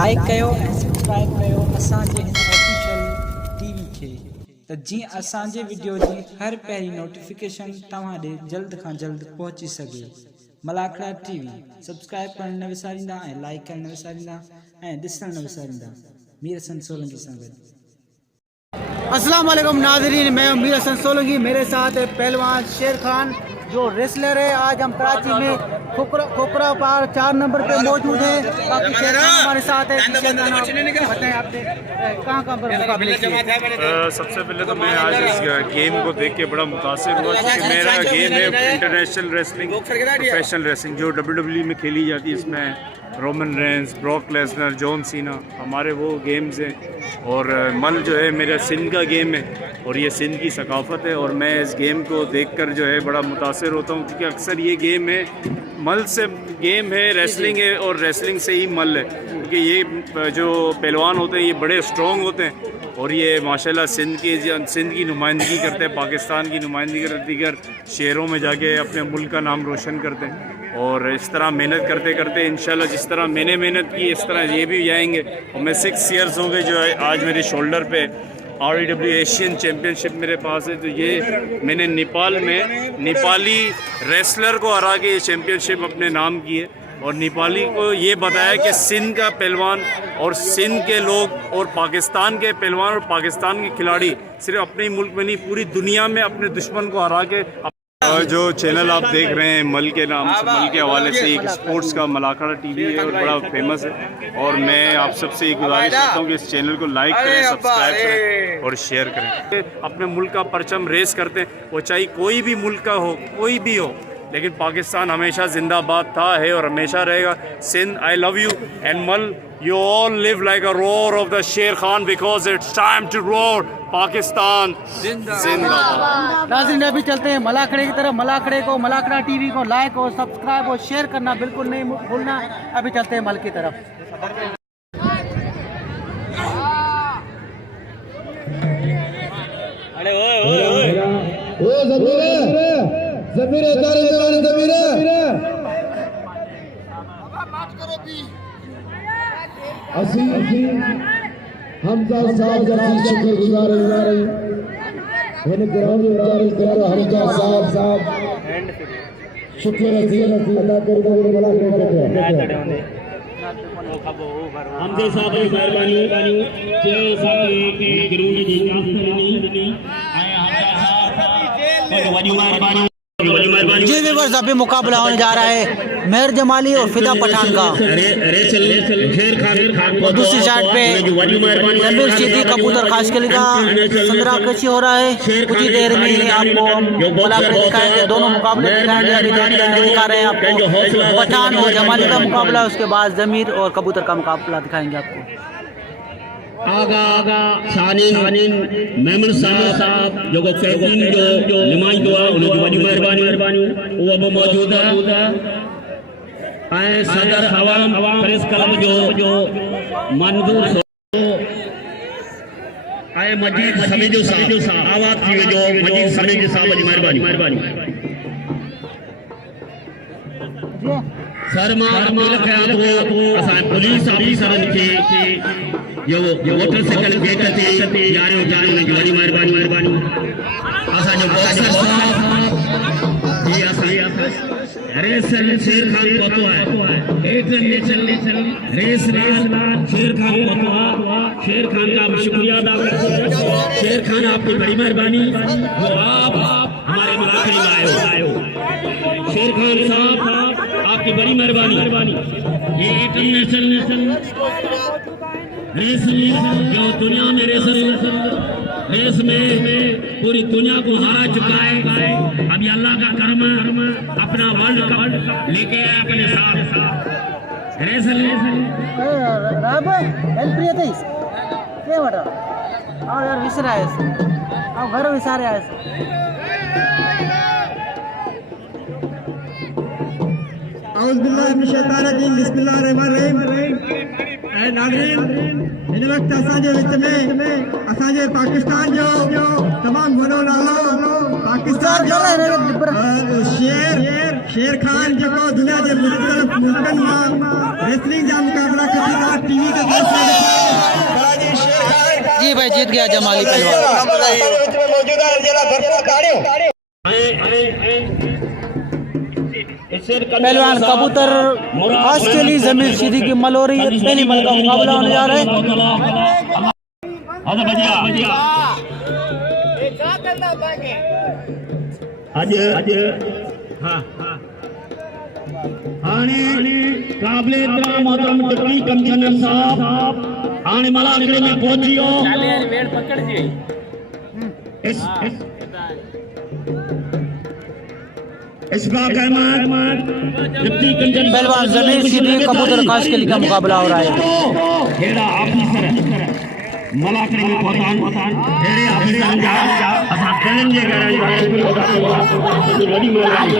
Like कयो ऐं subscribe कयो असांजे हिन ऑफिशियल टीवी खे त जीअं असांजे वीडियो जी हर पहिरीं नोटिफिकेशन तव्हां ॾे जल्द खां जल्द पहुची सघे। मलाखड़ा टीवी सब्सक्राइब करण न विसारींदा ऐं लाइक करण न विसारींदा ऐं ॾिसण न विसारींदा। मीर हसन सोलंकी सां गॾु। अस्सलाम वालेकुम नाज़रीन, मैं मीर हसन सोलंकी, मेरे साथ है पहलवान शेर खान जो रेसलर है। आज हम कराची में खोखरा पार 4 नंबर पे मौजूद है। बाकी शेर खान हमारे साथ है। बताएं आपने कहाँ पर मुकाबले किए? सबसे पहले तो मैं आज इस गेम को देख के बड़ा मुतासिर हुआ क्योंकि मेरा गेम है इंटरनेशनल रेसलिंग, प्रोफेशनल रेसलिंग जो WWE में खेली जाती है। इसमें Roman Reigns, Brock Lesnar, John Cena हमारे वो गेम्स हैं। और मल जो है मेरा सिंध का गेम है और ये सिंध की सकाफ़त है। और मैं इस गेम को देखकर जो है बड़ा मुतासिर होता हूँ क्योंकि अक्सर ये गेम है मल से गेम है, रेसलिंग है और रेसलिंग से ही मल है क्योंकि ये जो पहलवान होते हैं ये बड़े स्ट्रॉन्ग होते हैं और ये माशाल्लाह सिंध की नुमाइंदगी करते हैं, पाकिस्तान की नुमाइंदगी करते, दीगर शहरों में जाके अपने मुल्क का नाम रोशन करते हैं। और इस तरह मेहनत करते करते इंशाल्लाह जिस तरह मैंने मेहनत की इस तरह ये भी जाएंगे। और मैं 6 ईयर्स हो गए जो है आज मेरे शोल्डर पे REW एशियन चैम्पियनशिप मेरे पास है। तो ये मैंने नेपाल में नेपाली रेसलर को हरा के ये चैम्पियनशिप अपने नाम की है और नेपाली को ये बताया कि सिंध का पहलवान और सिंध के लोग और पाकिस्तान के पहलवान और पाकिस्तान के खिलाड़ी सिर्फ अपने ही मुल्क में नहीं पूरी दुनिया में अपने दुश्मन को हरा के जो चैनल आप देख रहे हैं मल के नाम से, मल के हवाले से एक स्पोर्ट्स का मलाखड़ा टीवी है और बड़ा फेमस है। और मैं आप सबसे एक गुजारिश करता हूँ कि इस चैनल को लाइक करें, सब्सक्राइब करें और शेयर करें। अपने मुल्क का परचम रेस करते हैं, वो चाहे कोई भी मुल्क का हो, कोई भी हो, लेकिन पाकिस्तान हमेशा जिंदाबाद था, है और हमेशा रहेगा। Sindh, I love you and मल, you all live like a roar of the Sher Khan because it's time to roar Pakistan जिंदाबाद। नाज़रीन अभी चलते हैं मलाखड़े की तरफ। मलाखड़ा टीवी को लाइक और सब्सक्राइब और शेयर करना बिल्कुल नहीं भूलना। अभी चलते हैं मल की तरफ। अरे ओए ज़मीरे असी हमजा साहब जनाब शुक्रगुजार इन ग्राउंड में करो हमजा साहब शुक्र अदा कर दो बड़ा हमजा साहब की मेहरबानी जे साहब के ग्राउंड जी काफी आया हमजा साहब वडी मेहरबानी। जी व्यूअर्स, अभी मुकाबला होने जा रहा है मेहर जमाली और फिदा पठान का। और दूसरी साइड पे जमीर सीधी कबूतर खास के लिए संद्रा कशी हो रहा है। कुछ ही देर में आपको मुलाकात दिखाएंगे, दोनों मुकाबले दिखाएंगे। अभी दिखा रहे हैं आपको पठान और जमाली का मुकाबला, उसके बाद जमीर और कबूतर का मुकाबला दिखाएंगे आपको। आगा शानीन मेमन साहब जो कैबिन जो नुमाइंदो हुआ उनकी बड़ी मेहरबानी वो अब मौजूद है। ऐं सदर अवाम प्रेस क्लब जो मंजूर ऐं मजीद समेजो साहब आवाज़ थी जो मजीद समेजो साहब जी मेहरबानी सर मां असां पुलिस ऑफिसरनि खे जो मोटरसाइकिल गेट ते यारियो जाने की बड़ी मेहरबानी। असां जो बॉक्सर साहब ये असां रेसलर शेर खान पतो है इंटरनेशनल रेस शेर खान पतो है। शेर खान का शुक्रिया अदा करते हैं। शेर खान आपकी बड़ी मेहरबानी वो आप हमारे मुलाकात में आए हो। शेर खान साहब आपकी बड़ी मेहरबानी। ये इंटरनेशनल रेस जो दुनिया में रेस में पूरी दुनिया को हरा चुका है। अभी अल्लाह का करम अपना वर्ल्ड कप लेके आए अपने साथ। रेस यार विसरा है अब घर विसारे आए इन वक्त असांजे विच में असांजे पाकिस्तान जो तमाम वॾो नालो पाकिस्तान शेर खान जेको दुनिया के मुल्कन में रेसलिंग जा मुकाबला करेगा टीवी के जी भाई जीत गया जमाली पहलवान। मौजूदा जरा भरपूर ताड़ियों पहलवान कबूतर खास के लिए जमीन सीधी की मल हो रही है। पहली मल का मुकाबला होने जा रहा है। काबिले मोहतरम डिप्टी कमिश्नर साहब आने मलाकड़े में पहुंचियो इसबाक अहमद डिप्टी कमिश्नर पहलवान जमीन सीधी कबूतर खास के लिए का मुकाबला हो रहा है। हेड़ा ऑफिसर मलाकड़े में पहुंचान हेड़े ऑफिसर जा असा कलन जे घर वडी मेहरबानी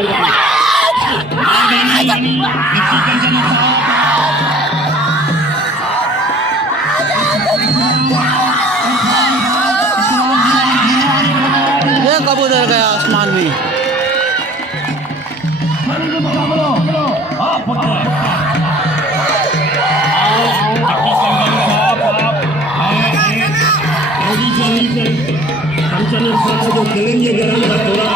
ये कबूतर गया आसमान में। कमिश्नर साहब जो करेंगे गरम का थोड़ा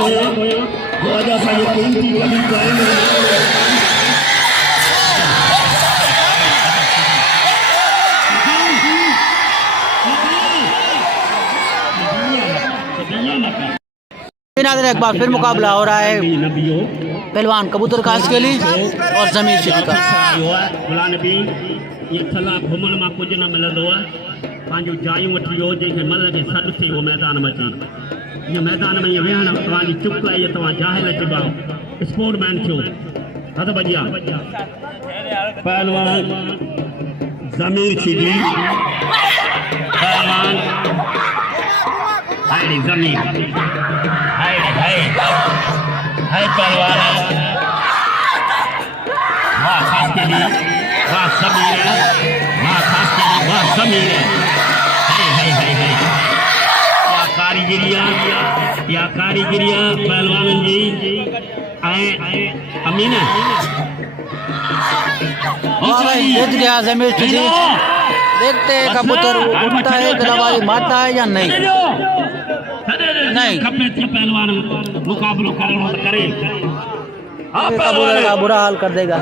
वो आजा था ये कौन सी कभी पाएंगे एक बार फिर मुकाबला हो रहा है पहलवान कबूतर खास के लिए और जमीन सीधी का। ये थला घुमण मां कुछ न मिलंदो पंहिंजूं जायूं वठी वियो जंहिंखे मल खे सॾु थी उहो मैदान में अची ईअं मैदान में ईअं वेहण तव्हांजी चुप आहे तव्हां जाहिल चइबा स्पोर्टमैन थियो हथ भॼिया पहलवान ज़मीर सीधी पहलवान हाय ज़मीर हाय हाय हाय पहलवान वाह खास के लिए वाह ज़मीर वाह खास के लिए वाह ज़मीर हाय हाय हाय हाय या कारीगिरिया पहलवान जी अमीना जीत गया जमीर सीधी। देखते हैं कबूतर उड़ता है गलाबाजी मारता है या नहीं। नहीं पहलवान मुकाबलो करो तो करे कबूतर का बुरा हाल कर देगा।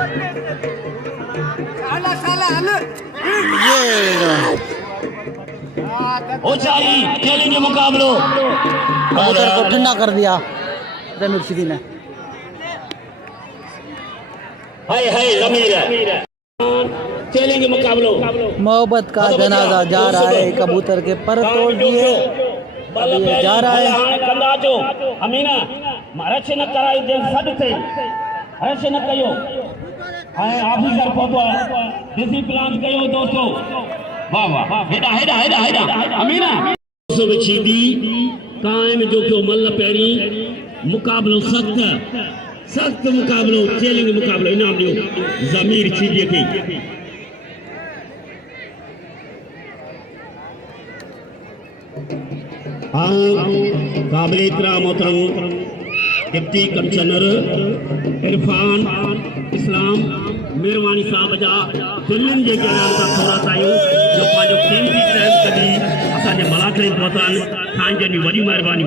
ये ऊंचाई खेलेंगे मुकाबलो कबूतर को ठंडा कर दिया जमीर सीधी ने। हाय हाय ज़मीर खेलेंगे मुकाबलो मोहब्बत का जनाजा जा रहा है कबूतर के पर तोड़ दिए। अब ये जा रहा है कंदाजो अमीना रच न कराई दे सद थे रच न कयो हाय ऑफिसर पहुंचो डिसिप्लिन कयो दोस्तों वाह वाह हेडा हेडा हेडा हेडा अमीना सो बचीदी कायम जो को मल्ल पैरी मुकाबलो सख्त मुकाबलो चैलेंज मुकाबलो इनाम दियो ज़मीर चीदी के काबिल इकराम मोहतरम डिप्टी कमिश्नर इरफान इस्लाम मेहरबानी साहब जा दिल्ली जे ॻाल्हाइण सां थोरा सायूं जो पंहिंजो कीमती टाइम कढी असांजे मलाखड़े पहुतनि तव्हांजी जी वॾी महिरबानी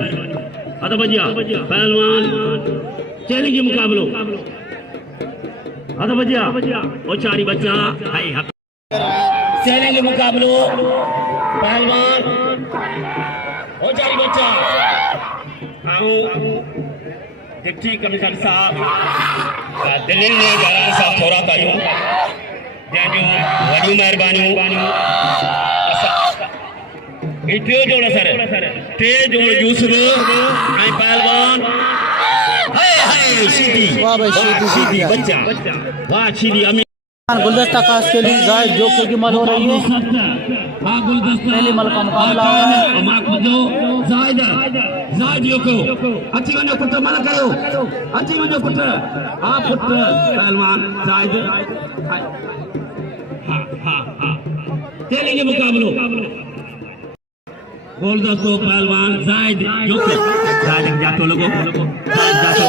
अद भॼिया पहलवान चैलेंज मुकाबलो अद भॼिया ओचारी बच्चा हाय चैलेंज मुकाबलो पहलवान ओचारी बच्चा डिप्टी कमिश्नर साहब दिल्ली ने ॻाल्हाइण सां थोरा कयूं जंहिंजूं वॾियूं महिरबानियूं टे जोड़ सर टे जोड़ यूसुफ ऐं पहलवान हाय हाय सीधी वाह भाई सीधी बच्चा वाह सीधी अमीर गुलदस्ता खास के लिए जायद जोखे की मल हो रही है। पहली मल का मुकाबला हो रहा है। जायद जोको अची वञो पुट मल कयो अची वञो पुट हा पुट पहलवान जायद हा हा हा चैलेंज मुकाबलो बोल दोस्तों पहलवान जायद जोकर जायद जातो लोगों जायद जातो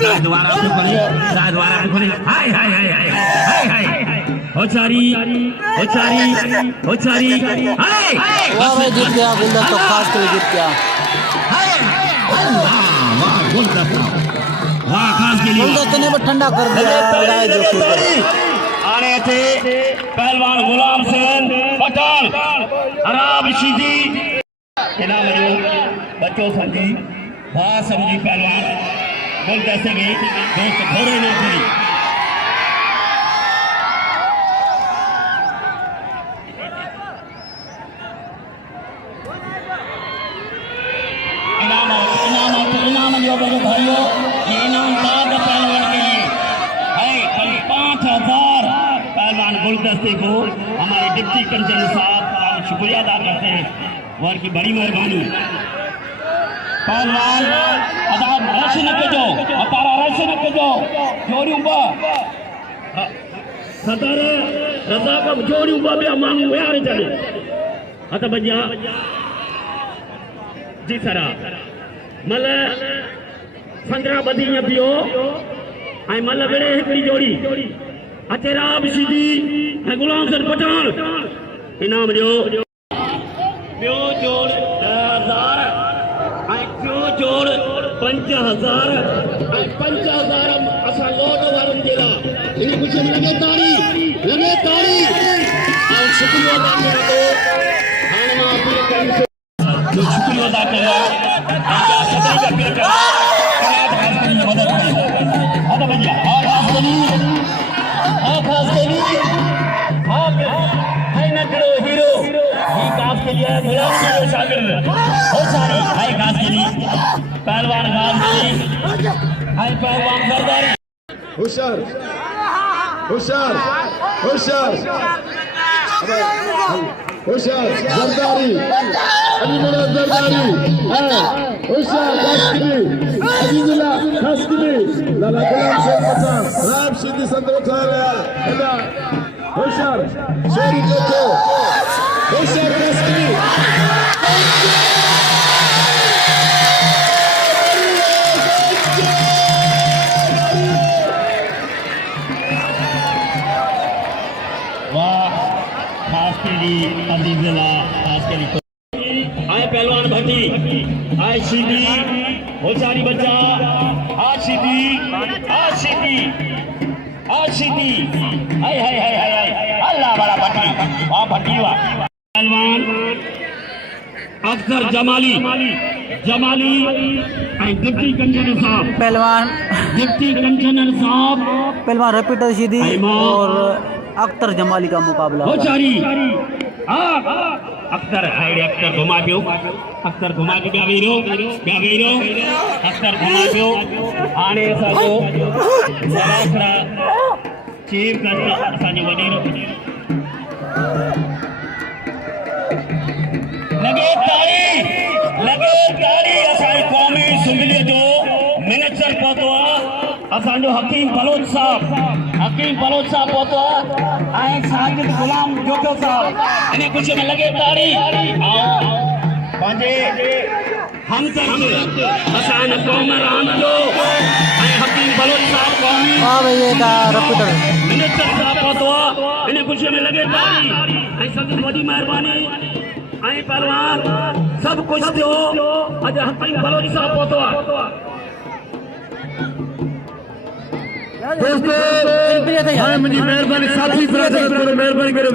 जायद द्वारा तो बने जायद द्वारा तो बने हाय हाय हाय हाय हाय हाय होचारी हाय वाह भाई जीत गया गुलदस्ता खास कर जीत गया वाह गुलदस्ता वाह खास के लिए गुलदस्ते ने बहुत ठंडा कर दिया जायद जोकर आने थे पहलवान गुलाम हुसैन पठान अराब शीदी इनाम जो बच्चों समझी बात समझी पहलवान गुलदस्ते की दोस्त घोड़े ने फिरी इनाम जो मेरे भाइयों ये इनाम बाद पहलवान के लिए है कल 5000 पहलवान गुलदस्ते को हमारे डिप्टी कमिश्नर साहब का शुक्रिया अदा करते हैं और की बड़ी मेहरबानी पहलवान अदा रश न कजो अतारा रश न कजो जोड़ी उबा सतारा रजा का जोड़ी उबा भी मांगू यार चले हत बजा जी सरा मल 15 बदी पियो ऐं मल विड़े हिकिड़ी जोड़ी अचेरा बिशीदी ऐं गुलाम हुसैन पठान इनाम ॾियो ॿियो जोड़ 10,000 ऐं टियों जोड़ 5,000 ऐं 5,000 असां लोड वारनि जे लाइ इन कुझु लॻे ताड़ी ऐं शुक्रिया अदा कयां थो हाणे मां अपील कयां जो शुक्रिया अदा कयां सदरी का अपील कयां मदद करें हद भैया खास के लिए है न करो हीरो ही खास के लिए मेरा शागिर्द बहुत सारी है खास के लिए पहलवान खास के लिए है पहलवान सरदारी होशियार जरदारी अजीजुल्लाह जरदारी है होशियार अजीजुल्लाह खासगिरी लाला गुलाम हुसैन पठान राब शीदी संदर उठा रहा होशियार शेरी देखो होशियार खासगिरी आए पहलवान भट्टी आए सीधी होशारी बच्चा आज सीधी हाय अल्लाह बड़ा भट्टी वहाँ भट्टी हुआ पहलवान अख्तर जमाली डिप्टी कमिश्नर साहब पहलवान रफीक रशीदी और अख्तर जमाली का मुकाबला हो जारी अख्तर घुमा पियो अख्तर घुमा के क्या वेरो अख्तर घुमा पियो हाणे असांजो जरा चीफ गेस्ट असांजो वॾेरो लगे ताड़ी असांजी क़ौमी असुम्बलीअ जो मिनिस्टर पहुतो आहे असांजो हकीम बलोच साहब पहुतो आहे ऐं साजिद गुलाम जोतो साहब इन कुझु में लगे ताड़ी पंहिंजे हमदर्द असां क़ौम राम जो ऐं हकीम बलोच साहब क़ौमी मिनिस्टर साहब पहुतो आहे इन कुझु में लगे ताड़ी ऐं संदसि वॾी महिरबानी ऐं पहलवान सभु कुझु थियो अॼु हकीम बलोच साहब पहुतो आहे दोस्तों मुझे मेहरबानी साथी मेहरबानी करे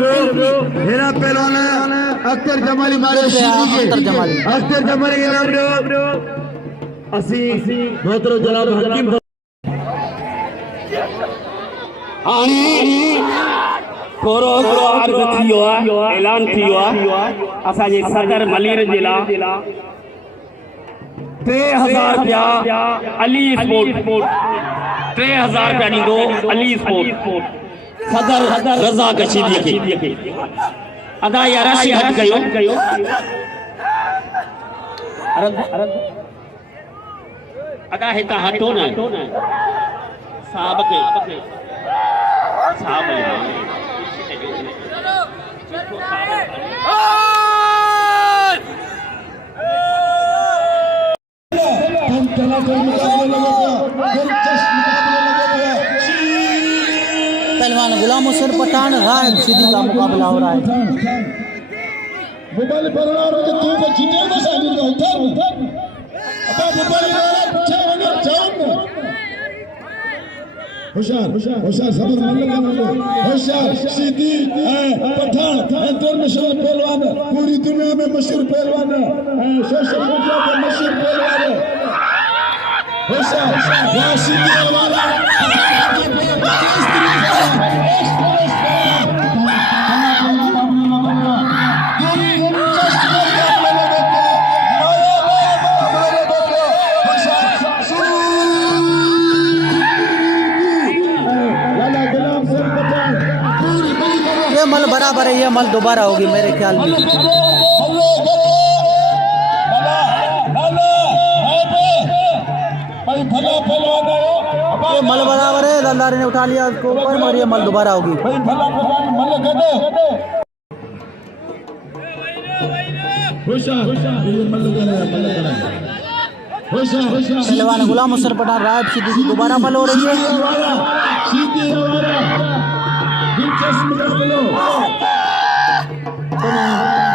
हेरा पहलवान अख्तर जमाली मारे अख्तर जमाली के नाम दो असी मोहतरम जनाब हकीम कोरो अर्ज़ थियो आहे ऐलान थियो आहे असांजे सदर मलीर जे लाइ 3000 रुपया अली स्पोर्ट 3000 रुपया ॾींदो अली स्पोर्ट सदर रज़ा कशीदी खे अदा या राशि हट कयो अदा हितां हटो न साहब खे साहब कोई मुकाबला लगेगा, दिलचस्प मुकाबला लगेगा। पहलवान गुलाम हुसैन पठान राय सीधी का मुकाबला हो रहा है। मोबाइल पर आ रहा है तू को जीते तो साबित का उधर अब मोबाइल पीछे होना जाओ होशियार होशियार सदर मान लगा होशियार सीधी पठान इंटरनेशनल पहलवान पूरी दुनिया में मशहूर पहलवान सोशल मीडिया पे मशहूर पहलवान होशियार या सीधी वाला ये मल बराबर है, ये मल दोबारा होगी मेरे ख्याल में। ये मल बराबर है, दलदार ने उठा लिया उसको ऊपर, और ये मल दोबारा होगी। पहलवान गुलाम हुसैन पठान राय सीधी की दोबारा मल हो रही है। दिलचस्प मुकाबला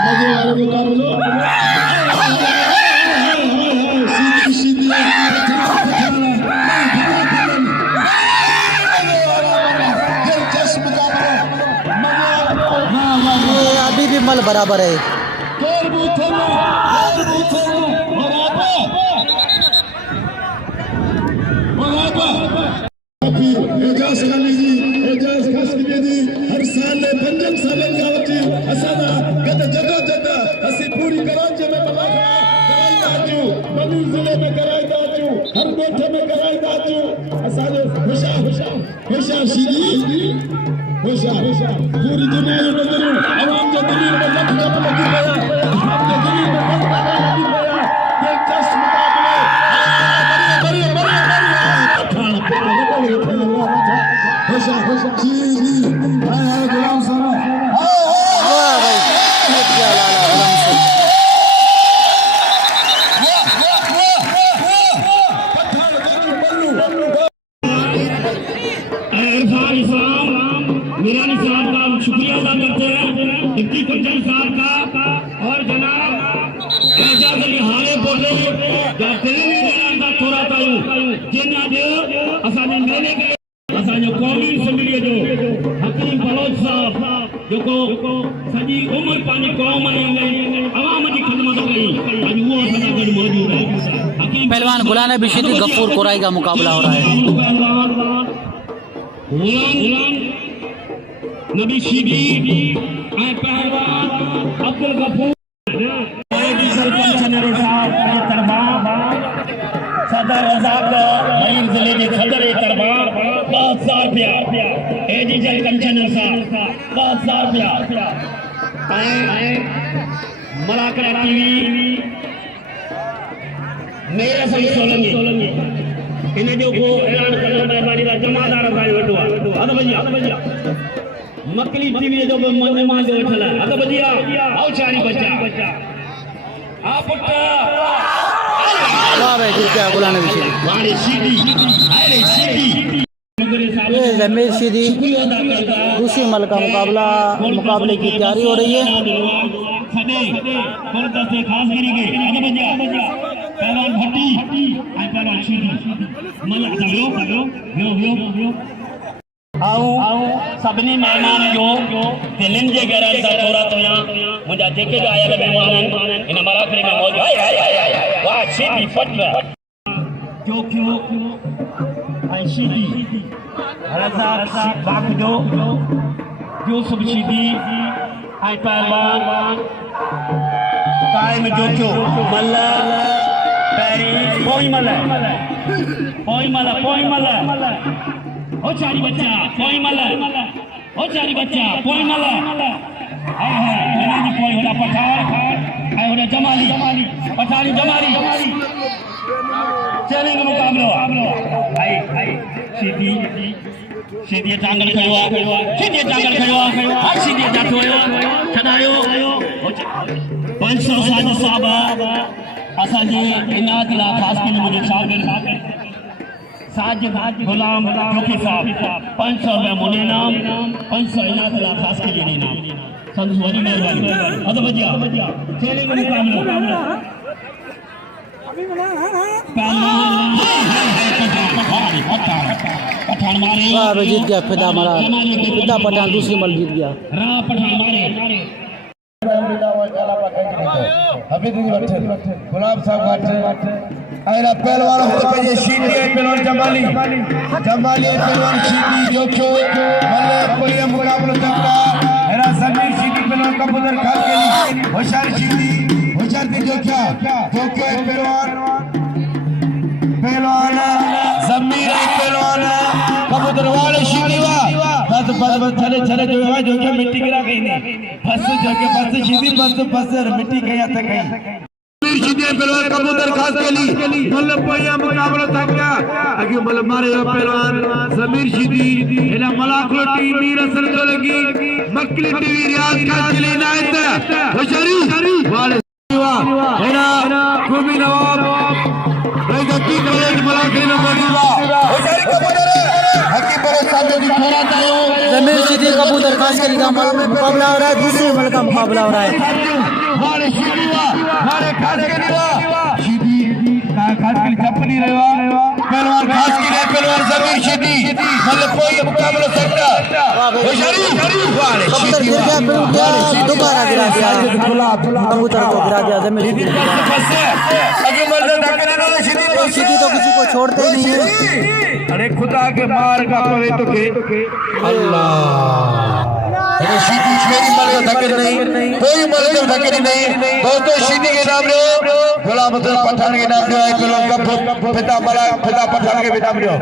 मजे वाला मुकाबला सीधी सीधी दिलचस्प मुकाबला ये अभी भी मल बराबर है। एजाज खानी जी एजाज खास की हर साल पंजन सालन का वची असादा गत जगह जगह असी पूरी कराची में कराई दाचू बनी जिले में कराई दाचू हर गोठे में कराई दाचू असादे होशियार सीधी होशियार पूरी दुनिया में नजर आवाम के दिल में लख लख लगी गया आवाम के दिल में लख लख लगी गया दिलचस्प मुकाबले बड़ी गुलाम साहब मीरानी साहब का शुक्रिया अदा करते हैं, डिप्टी कमिश्नर साहब का और जनाब एजाज अली हाले बोले थोड़ा तायूं जिन अज असांजे मेले के असांजो क़ौमी असम्बलीअ जो हकीम बलोच साहब जेको सॼी उमिरि पंहिंजी क़ौम ऐं अवाम जी ख़िदमत कई, अॼु उहो असां सां गॾु मौजूद आहे। हकीम पहलवान गुलाम बिशीदी गफूर कुराई का मुकाबला हो रहा है। गुलाम नबी शीदी ऐं पहलवान अब्दुल गफूर सदर रज़ाक मईर जिले के खदर तरबा 10,000 रुपया एडीजल कमिश्नर साहब 10,000 रुपया मलाकरा टीवी मेरे संग सोलंगी इन जो को ऐलान करण महिरबानी दा जमादार साईं वठो आहे अद भैया मकली टीवी जो मेहमान जो वठल आहे अद भैया आओ चारी बच्चा आ पुट गुलाम ये जमीर सीधी दूसरी मल का मुकाबले की तैयारी हो रही है। सभिनी मेहमान जो दिलनि जे गहराई सां थोरा तो मुंहिंजा जेके बि आयल महिमान आहिनि इन मराखड़ी में मौजूद वाह सीधी पट जो क्यों ऐं सीधी रज़ा बाग जो यूसुफ सीधी ऐं पहलवान कायम जो क्यों मल पहिरीं पोइ मल ओ चारी बच्चा पोइ मल ओ चारी बच्चा पोइ मल पोइ होड़ा पठार ऐं होड़ा जमाली पठारी जमाली चैलेंज मुकाबलो सीधी टांगल खयो आहे सीधी जातो छॾायो 500 साज साहब असांजे इनात लाइ ख़ासि करे मुंहिंजे शागिर्द साजिद गुलाम जोकी साहब 500 रुपया मुने नाम 500 इनात लाइ ख़ासि करे ॾींदा संदसि वॾी महिरबानी अध बजिया खेले में मुकाबलो पठान मारे वाह भाई जीत गया फिदा मारा फिदा पठान दूसरी मल जीत गया रा पठान मारे गुलाब साहब अगला पहलवान होते पे शीटी पहलवान जमाली पहलवान शीटी जोखो मल्ले कोई मुकाबला तंगा एरा समीर शीटी पहलवान कबूतर खास के लिए होशियार शीटी होशियार थे जोखा जोखो पहलवान समीर पहलवान कबूतर वाले शीटी बस चले जो है जो क्या मिट्टी गिरा गई नहीं बस जो के बस शीटी बस मिट्टी गया था कहीं शीटी पहलवान कबूतर खास के लिए मतलब पहिया मुकाबला था क्या अगे मतलब मारे पहलवान समीर शीटी इना मलाकलो टीवी रसल जो लगी मक्कली टीवी रियाज खास के लिए नायत होशियारी वाले इना खूबी नवाब रेगा की कॉलेज मलाकली नंबरीवा होशियारी कबूतर हकी पर सामने दिखाना चाहिए जमीर शीटी कबूतर खास के लिए मुकाबला हो रहा है दूसरे मल का मुकाबला हो रहा है हमारे शीटीवा हमारे खास के लिए शीटी खास के लिए चपनी रेवा पहलवान खास के लिए पहलवान समीर शीटी मतलब कोई मुकाबला सकता होशियारी वाले कबूतर गिर गया फिर उठ गया दोबारा गिरा दिया कबूतर को गिरा दिया जमीर शीटी अगे मर्द ढकने वाले शीटी शीटी तो किसी को छोड़ते ही नहीं है अरे खुदा के मार का पवे तो के अल्लाह अरे शीटी मेरी मर्द ढकने नहीं कोई मर्द ढकने नहीं दोस्तों शीटी के नाम लो गुलाम पठान के नाम लो आई पहलवान का पिता पठान के नाम लो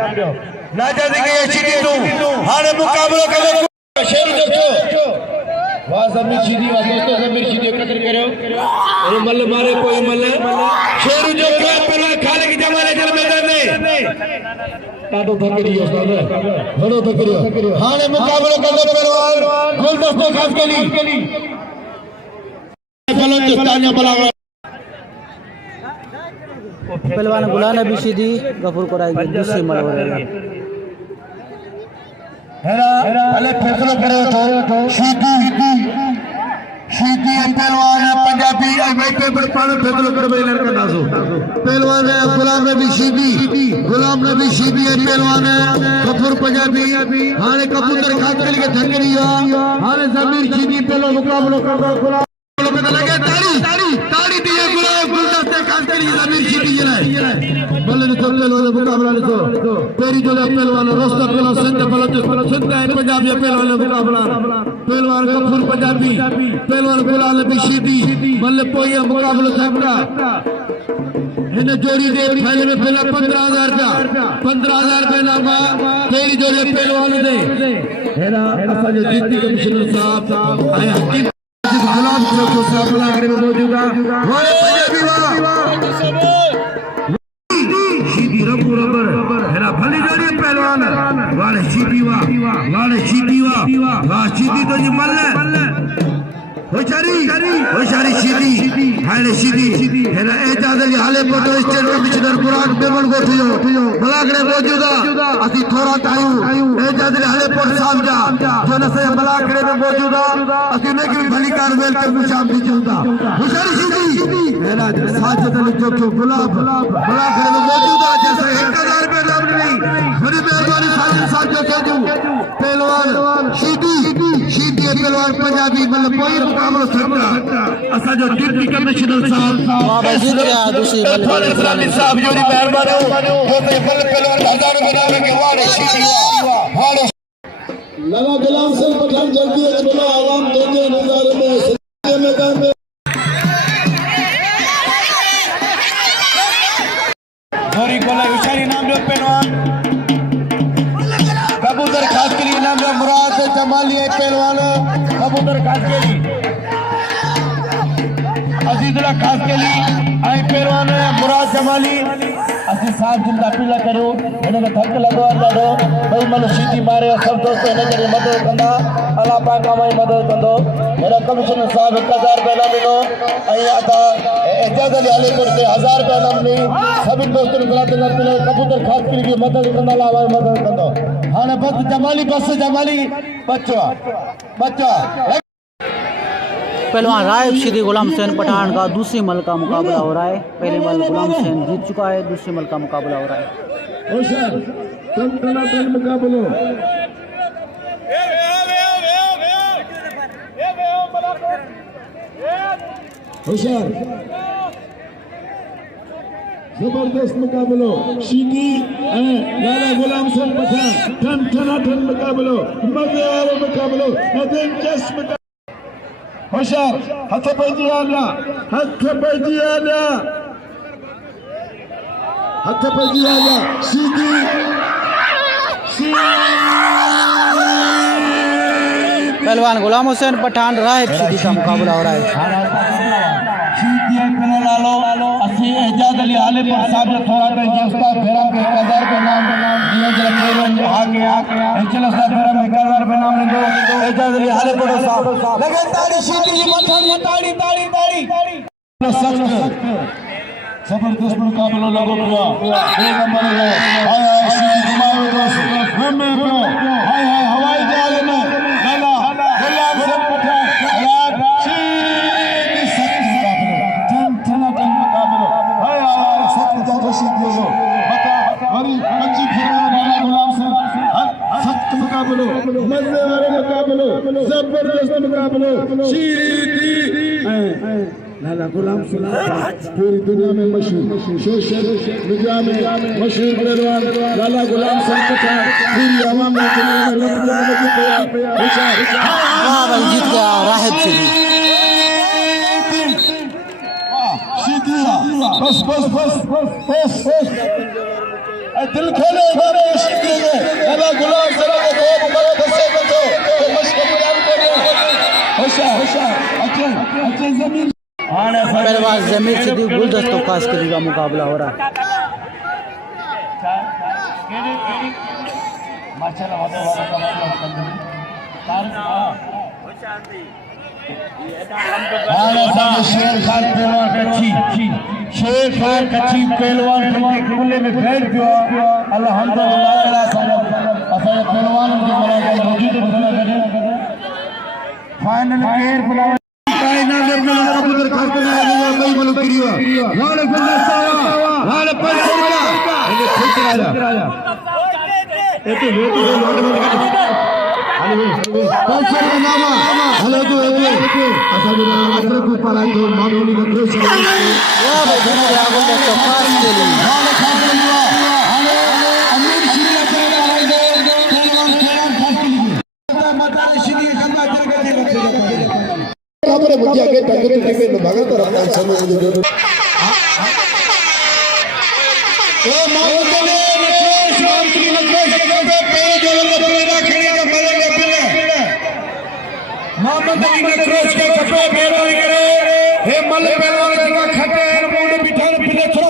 ना जाने के ये शीटी तू हारे मुकाबला करे शेर देखो वाह समीर शीटी वाह दोस्तों समीर शीटी एकत्र करो अरे मल्ल मारे कोई मल्ल शेर जो क्या पहलवान खाने की जमाने चल मैदान में काटो धकरी उस्ताद घणो धकरी हाने मुकाबलो करदो पहलवान गुलदस्तो खास के लिए बलोचिस्तान बलावा पहलवान गुलाम नबी शीटी गफूर कोराई दूसरी मल हो रहा है पहले फैसला करे तो शीटी पहलवान पंजाबी भाई पेपर पाने फैसला कर भाई लड़का नासो पहलवान है गुलाम नबी शीटी है पहलवान है कपूर पंजाबी हाने कबूतर खास के लिए धकरी हाने जमीर शीटी पहलो मुकाबला कर दो गुलाम पता लगे ताड़ी दिए गुलाम गुलदस्ते खास के लिए जमीर शीटी जलाए बोले ने सब पहलवान मुकाबला ने तो पेरी जो पहलवान रोस्ता पहलवान सिंध सिंध है पंजाबी पहलवान मुकाबला पहलवान कपूर पंजाबी पहलवान गुलाम नबी शीटी बल्ले पोया मुकाबला सकता इन जोड़ी दे फाइनल में पहला 15,000 रुपया नाम तेरी जोड़ी पहलवान दे हेरा असा जो डिप्टी कमिश्नर साहब आया हकीम गुलाम को साहब लागरे में मौजूद है वाले पंजाबी वाला शीटी रबू रबर हेरा भली जोड़ी पहलवान वाले शीटी वाह शीटी तो जी मल्ल होशियारी शीटी हाले शीटी हेरा एजाज अली हाले पोतो स्टेट कमिश्नर पुरान बेमन गोठियो बलागड़े मौजूदा असि थोड़ा तायू एजाज अली हाले पोतो साहब जा जो नसे बलागड़े में मौजूदा असि ने की भली कारवेल के शाम दी जोदा होशियारी शीटी हेरा साजिद अली जोखो गुलाब बलागड़े में मौजूदा जैसे 1000 रुपए नाम नहीं बड़ी मेहरबानी साजिद साहब जो कहजू पहलवान शीटी पहलवान पंजाबी मतलब कोई मुकाबला सकता असा जो डिप्टी कमिश्नर साहब जीत गया दूसरी मल साहब जो मेहरबान हो होते पहलवान 1000 बनावे के वाले शीटी वाले लगा गुलाम सिंह पठान जल्दी चलो आवाम देखे नजारे में मैदान में गोरी गोला उचारी नाम लो पहलवान कबूतर खास के लिए नाम लो मुराद जमाली है पहलवान कबूतर खास के लिए अजीजुल्लाह खास के लिए आई पहलवान मुराद जमाली असीं साथ जिंदा अपील करूं हिन खे धक लॻो आहे ॾाढो भई मन सीटी मारे सभु दोस्त हिन करे मदद कंदा अलाह पाक मां मदद कंदो हेॾा कमिश्नर साहिब 1000 रुपया इनाम ॾिनो ऐं अदा एजाज़ अली आलेपुर ते 1000 रुपया इनाम ॾेई सभिनी दोस्तनि खे अपील कबूतर ख़ासि करे मदद कंदा अलाह पाक मदद कंदो हाणे बस जमाली बच्चा पहलवान राहिब श्री गुलाम हुसैन पठान का दूसरी मल का मुकाबला हो रहा है। पहले मल गुलाम हुसैन जीत चुका है, दूसरी मल का मुकाबला हो रहा है। होशियार मुकाबलो होशियार जबरदस्त मुकाबलो शीदी लाला गुलाम हुसैन पठान ठन मुकाबलो मजे वालो मुकाबलो दिलचस्प होशियार हथ पैजी आना सीधी पहलवान गुलाम हुसैन पठान राहिब सीधी का मुकाबला हो रहा है। एजाज़ अली आलेपुर साहब थोड़ा उस्ताद फेरा के 1000 रुपया नाम दिया जरा आ गया चलो उस्ताद फेरा में 1000 रुपया नाम दो एजाज़ अली आलेपुर साहब लगे ताड़ी सीधी मठानी ताड़ी सख्त जबरदस्त मुकाबला लगो पिया एक नंबर है हाय सीधी घुमाओ दोस्त हमें हाय हवाई जहाज में लाला गुलाम हुसैन पठान सीधी सख्त मुकाबला हाय सख्त जादू सीधी हो बता हरी पंजी फेरा लाला गुलाम हुसैन सख्त मुकाबलो मजे वाले मुकाबलो जबरदस्त मुकाबलो सीधी लाला गुलाम हुसैन पूरी दुनिया में मशहूर सोशल मीडिया में मशहूर पहलवान लाला गुलाम हुसैन पठान पूरी आवाम में जीत गया राहिब सीधी। बस दिल खोले लाला गुलाम हुसैन को बहुत बड़ा दसे बचो मशहूर होशियार अच्छे जमीन पहलवान जमीर सिद्दीक गुलदस्तों खास करी का मुकाबला हो रहा है। शेर खान पहलवान खुले में बैठ गयो अल्हम्दुलिल्लाह पहलवान फाइनल केयर बुलावा कबूतर खास बनाया गया कई मलक करियो वाले गुलदस्ता वाले पंचरा ये ठीक राजा ये तो पंचरा नामा हेलो तो असा भी अगर को पाला तो मामूली में ड्रेस वाह भाई गुलदस्ता खास के लिए वाले खास लिया हाले अमीर श्री पहलवान खास के लिए माता श्री गंगा जगह खबर मुझे आगे टंगरे टिके में भागा तो रखा समय मुझे ओ मावतले नक्रोश शांति नक्रोश के पे जल पेड़ा खेले का मले पिले मोहम्मद अली नक्रोश के पे मेरा करे हे मल पहलवान का खटे मुंड बिठान पिले छोड़ा